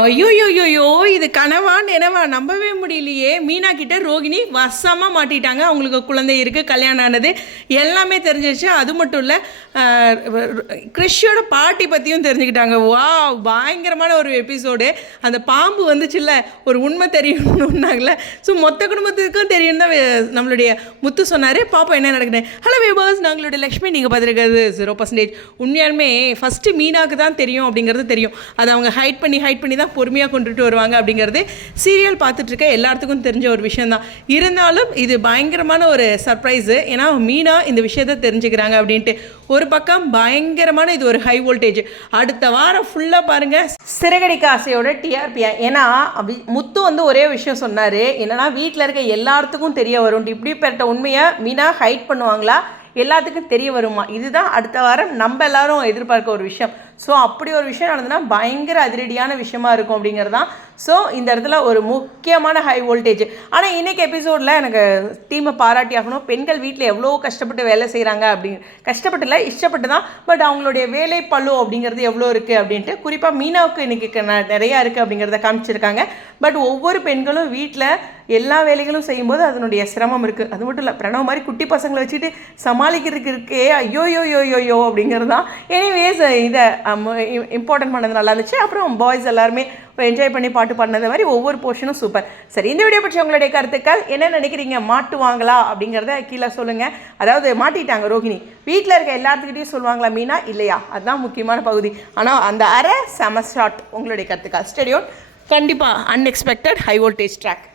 ஐயோயோயோயோ! இது கனவா? நினவா? நம்பவே முடியலையே! மீனா கிட்ட ரோகிணி வசமா மாட்டிட்டாங்க. அவங்களுக்கு குழந்தை இருக்குது, கல்யாணம் ஆனது எல்லாமே தெரிஞ்சிருச்சு. அது மட்டும் இல்லை, கிறிஷோட பாட்டி பற்றியும் தெரிஞ்சுக்கிட்டாங்க. வாவ்! பயங்கரமான ஒரு எபிசோடு. அந்த பாம்பு வந்துச்சுல்ல, ஒரு உண்மை தெரியணுன்னாங்களே. ஸோ மொத்த குடும்பத்துக்கும் தெரியும் தான் நம்மளுடைய முத்து சொன்னார். பாப்பா என்ன நடக்குது. ஹலோ வேபாஸ், நாங்களுடைய லக்ஷ்மி. நீங்கள் பார்த்துருக்கிறது 0%. உண்மையாலுமே ஃபஸ்ட்டு மீனாவுக்கு தான் தெரியும் அப்படிங்கிறது தெரியும். அதை அவங்க ஹைட் பண்ணி தான் பொறுமையாக கொண்டுட்டு வருவாங்க அப்படிங்கிறது சீரியல் பார்த்துட்ருக்க எல்லாத்துக்கும் தெரிஞ்ச ஒரு விஷயந்தான். இருந்தாலும் இது பயங்கரமான ஒரு சர்ப்ரைஸு. ஏன்னா மீனா இந்த விஷயத்தை தெரிஞ்சுக்கிறாங்க அப்படின்ட்டு. ஒரு பக்கம் பயங்கரமான இது ஒரு ஹை வோல்டேஜ். அடுத்த வாரம் ஃபுல்லாக பாருங்கள் சிறகடிக்க ஆசையோட டிஆர்பியா. ஏன்னா முத்து வந்து ஒரே விஷயம் சொன்னார், என்னன்னா வீட்டில் இருக்க எல்லாத்துக்கும் தெரிய வரும். இப்படிப்பட்ட உண்மையை மீனா ஹைட் பண்ணுவாங்களா, எல்லாத்துக்கும் தெரிய வருமா? இதுதான் அடுத்த வாரம் நம்ம எல்லாரும் எதிர்பார்க்க ஒரு விஷயம். ஸோ அப்படி ஒரு விஷயம் நடந்ததுன்னா பயங்கர அதிரடியான விஷயமா இருக்கும் அப்படிங்கிறது தான். ஸோ இந்த இடத்துல ஒரு முக்கியமான ஹை வோல்டேஜ். ஆனால் இன்றைக்கி எபிசோடில் எனக்கு டீமை பாராட்டி ஆகணும். பெண்கள் வீட்டில் எவ்வளோ கஷ்டப்பட்டு வேலை செய்கிறாங்க அப்படிங்க, கஷ்டப்பட்டு இல்லை, இஷ்டப்பட்டு தான். பட் அவங்களுடைய வேலை பளு அப்படிங்கிறது எவ்வளோ இருக்குது அப்படின்ட்டு, குறிப்பாக மீனாவுக்கு இன்றைக்கி நிறையா இருக்குது அப்படிங்கிறத காமிச்சிருக்காங்க. பட் ஒவ்வொரு பெண்களும் வீட்டில் எல்லா வேலைகளும் செய்யும்போது அதனுடைய சிரமம் இருக்குது. அது மட்டும் இல்லை, பிரணவ் மாதிரி குட்டி பசங்களை வச்சுட்டு சமாளிக்கிறதுக்கு இருக்கே ஐயோயோயோயோயோ அப்படிங்கிறது தான். எனிவேஸ் இதை இம்பார்ட்டன்ட் பண்ணது நல்லா இருந்துச்சு. அப்புறம் பாய்ஸ் எல்லாருமே என்ஜாய் பண்ணி பாட்டு பாடினது மாதிரி ஒவ்வொரு போர்ஷனும் சூப்பர். சரி, இந்த வீடியோ பற்றி உங்களுடைய கருத்துக்கள் என்ன நினைக்கிறீங்க? மாட்டுவாங்களா அப்படிங்கிறத கீழே சொல்லுங்கள். அதாவது மாட்டிட்டாங்க ரோகிணி, வீட்டில் இருக்க எல்லாத்துக்கிட்டையும் சொல்லுவாங்களா மீனா, இல்லையா? அதுதான் முக்கியமான பகுதி. ஆனால் அந்த அரை செம ஷாட். உங்களுடைய கருத்துக்கள் ஸ்டேடியோன் கண்டிப்பாக அன்எக்ஸ்பெக்டட் ஹை வோல்டேஜ் ட்ராக்.